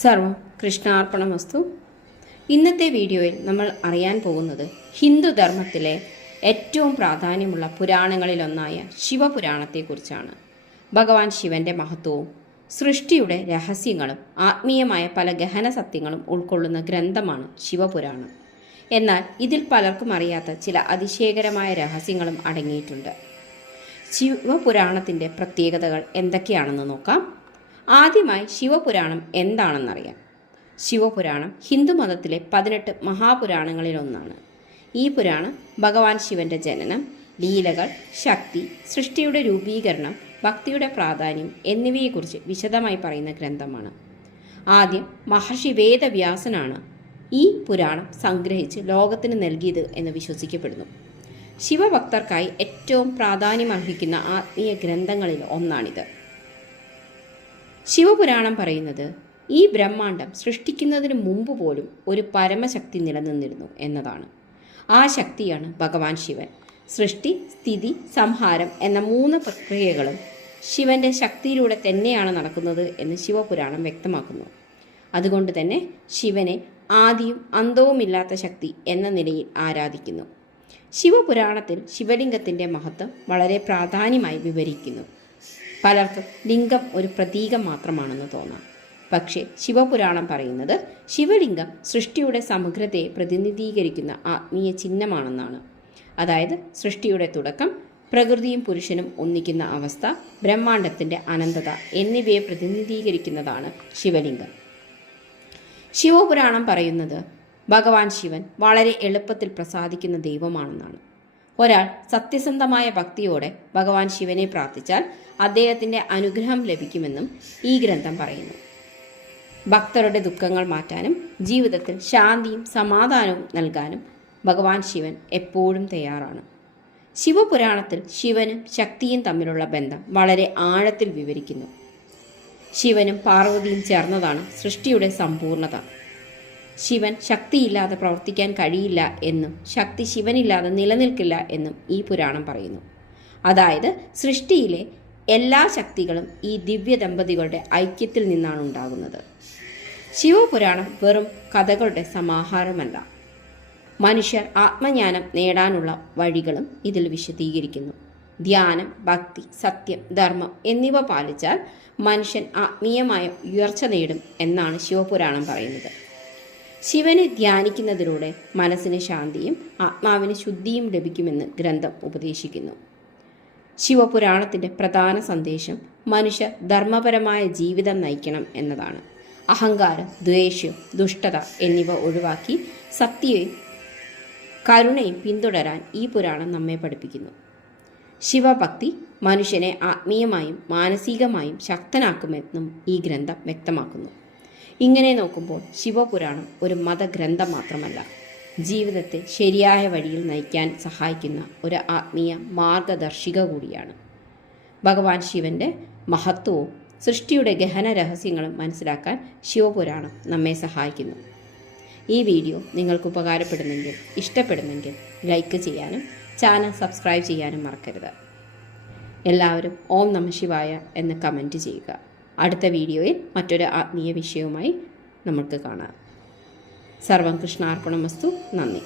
സർവം കൃഷ്ണാർപ്പണമസ്തു. ഇന്നത്തെ വീഡിയോയിൽ നമ്മൾ അറിയാൻ പോകുന്നത് ഹിന്ദുധർമ്മത്തിലെ ഏറ്റവും പ്രാധാന്യമുള്ള പുരാണങ്ങളിലൊന്നായ ശിവപുരാണത്തെക്കുറിച്ചാണ്. ഭഗവാൻ ശിവന്റെ മഹത്വവും സൃഷ്ടിയുടെ രഹസ്യങ്ങളും ആത്മീയമായ പല ഗഹന സത്യങ്ങളും ഉൾക്കൊള്ളുന്ന ഗ്രന്ഥമാണ് ശിവപുരാണം. എന്നാൽ ഇതിൽ പലർക്കും അറിയാത്ത ചില അതിശയകരമായ രഹസ്യങ്ങളും അടങ്ങിയിട്ടുണ്ട്. ശിവപുരാണത്തിൻ്റെ പ്രത്യേകതകൾ എന്തൊക്കെയാണെന്ന് നോക്കാം. ആദ്യമായി ശിവപുരാണം എന്താണെന്നറിയാം. ശിവപുരാണം ഹിന്ദുമതത്തിലെ 18 മഹാപുരാണങ്ങളിലൊന്നാണ്. ഈ പുരാണം ഭഗവാൻ ശിവന്റെ ജനനം, ലീലകൾ, ശക്തി, സൃഷ്ടിയുടെ രൂപീകരണം, ഭക്തിയുടെ പ്രാധാന്യം എന്നിവയെക്കുറിച്ച് വിശദമായി പറയുന്ന ഗ്രന്ഥമാണ്. ആദ്യം മഹർഷി വേദവ്യാസനാണ് ഈ പുരാണം സംഗ്രഹിച്ച് ലോകത്തിന് നൽകിയത് എന്ന് വിശ്വസിക്കപ്പെടുന്നു. ശിവഭക്തർക്കായി ഏറ്റവും പ്രാധാന്യമർഹിക്കുന്ന ആത്മീയ ഗ്രന്ഥങ്ങളിൽ ഒന്നാണിത്. ശിവപുരാണം പറയുന്നത് ഈ ബ്രഹ്മാണ്ഡം സൃഷ്ടിക്കുന്നതിന് മുമ്പ് പോലും ഒരു പരമശക്തി നിലനിന്നിരുന്നു എന്നതാണ്. ആ ശക്തിയാണ് ഭഗവാൻ ശിവൻ. സൃഷ്ടി, സ്ഥിതി, സംഹാരം എന്ന 3 പ്രക്രിയകളും ശിവന്റെ ശക്തിയിലൂടെ തന്നെയാണ് നടക്കുന്നത് എന്ന് ശിവപുരാണം വ്യക്തമാക്കുന്നു. അതുകൊണ്ട് തന്നെ ശിവനെ ആദിയും അന്തവുമില്ലാത്ത ശക്തി എന്ന നിലയിൽ ആരാധിക്കുന്നു. ശിവപുരാണത്തിൽ ശിവലിംഗത്തിൻ്റെ മഹത്വം വളരെ പ്രാധാന്യമായി വിവരിക്കുന്നു. പലർക്കും ലിംഗം ഒരു പ്രതീകം മാത്രമാണെന്ന് തോന്നാം. പക്ഷേ ശിവപുരാണം പറയുന്നത് ശിവലിംഗം സൃഷ്ടിയുടെ സമഗ്രതയെ പ്രതിനിധീകരിക്കുന്ന ആത്മീയ ചിഹ്നമാണെന്നാണ്. അതായത് സൃഷ്ടിയുടെ തുടക്കം, പ്രകൃതിയും പുരുഷനും ഒന്നിക്കുന്ന അവസ്ഥ, ബ്രഹ്മാണ്ഡത്തിൻ്റെ അനന്തത എന്നിവയെ പ്രതിനിധീകരിക്കുന്നതാണ് ശിവലിംഗം. ശിവപുരാണം പറയുന്നത് ഭഗവാൻ ശിവൻ വളരെ എളുപ്പത്തിൽ പ്രസാദിക്കുന്ന ദൈവമാണെന്നാണ്. ഒരാൾ സത്യസന്ധമായ ഭക്തിയോടെ ഭഗവാൻ ശിവനെ പ്രാർത്ഥിച്ചാൽ അദ്ദേഹത്തിൻ്റെ അനുഗ്രഹം ലഭിക്കുമെന്നും ഈ ഗ്രന്ഥം പറയുന്നു. ഭക്തരുടെ ദുഃഖങ്ങൾ മാറ്റാനും ജീവിതത്തിൽ ശാന്തിയും സമാധാനവും നൽകാനും ഭഗവാൻ ശിവൻ എപ്പോഴും തയ്യാറാണ്. ശിവപുരാണത്തിൽ ശിവനും ശക്തിയും തമ്മിലുള്ള ബന്ധം വളരെ ആഴത്തിൽ വിവരിക്കുന്നു. ശിവനും പാർവതിയും ചേർന്നതാണ് സൃഷ്ടിയുടെ സമ്പൂർണത. ശിവൻ ശക്തിയില്ലാതെ പ്രവർത്തിക്കാൻ കഴിയില്ല എന്നും ശക്തി ശിവനില്ലാതെ നിലനിൽക്കില്ല എന്നും ഈ പുരാണം പറയുന്നു. അതായത് സൃഷ്ടിയിലെ എല്ലാ ശക്തികളും ഈ ദിവ്യ ദമ്പതികളുടെ ഐക്യത്തിൽ നിന്നാണ് ഉണ്ടാകുന്നത്. ശിവപുരാണം വെറും കഥകളുടെ സമാഹാരമല്ല. മനുഷ്യർ ആത്മജ്ഞാനം നേടാനുള്ള വഴികളും ഇതിൽ വിശദീകരിക്കുന്നു. ധ്യാനം, ഭക്തി, സത്യം, ധർമ്മം എന്നിവ പാലിച്ചാൽ മനുഷ്യൻ ആത്മീയമായ ഉയർച്ച നേടും എന്നാണ് ശിവപുരാണം പറയുന്നത്. ശിവനെ ധ്യാനിക്കുന്നതിലൂടെ മനസ്സിന് ശാന്തിയും ആത്മാവിന് ശുദ്ധിയും ലഭിക്കുമെന്ന് ഗ്രന്ഥം ഉപദേശിക്കുന്നു. ശിവപുരാണത്തിൻ്റെ പ്രധാന സന്ദേശം മനുഷ്യർ ധർമ്മപരമായ ജീവിതം നയിക്കണം എന്നതാണ്. അഹങ്കാരം, ദ്വേഷം, ദുഷ്ടത എന്നിവ ഒഴിവാക്കി സത്യവും കരുണയും പിന്തുടരാൻ ഈ പുരാണം നമ്മെ പഠിപ്പിക്കുന്നു. ശിവഭക്തി മനുഷ്യനെ ആത്മീയമായും മാനസികമായും ശക്തനാക്കുമെന്നും ഈ ഗ്രന്ഥം വ്യക്തമാക്കുന്നു. ഇങ്ങനെ നോക്കുമ്പോൾ ശിവപുരാണം ഒരു മതഗ്രന്ഥം മാത്രമല്ല, ജീവിതത്തെ ശരിയായ വഴിയിൽ നയിക്കാൻ സഹായിക്കുന്ന ഒരു ആത്മീയ മാർഗദർശിക കൂടിയാണ്. ഭഗവാൻ ശിവന്റെ മഹത്വവും സൃഷ്ടിയുടെ ഗഹന രഹസ്യങ്ങളും മനസ്സിലാക്കാൻ ശിവപുരാണം നമ്മെ സഹായിക്കുന്നു. ഈ വീഡിയോ നിങ്ങൾക്ക് ഉപകാരപ്പെടുന്നെങ്കിൽ, ഇഷ്ടപ്പെടുന്നെങ്കിൽ ലൈക്ക് ചെയ്യാനും ചാനൽ സബ്സ്ക്രൈബ് ചെയ്യാനും മറക്കരുത്. എല്ലാവരും ഓം നമഃ ശിവായ എന്ന് കമൻറ്റ് ചെയ്യുക. അടുത്ത വീഡിയോയിൽ മറ്റൊരു ആത്മീയ വിഷയവുമായി നമുക്ക് കാണാം. സർവം കൃഷ്ണാർപ്പണമസ്തു. നന്ദി.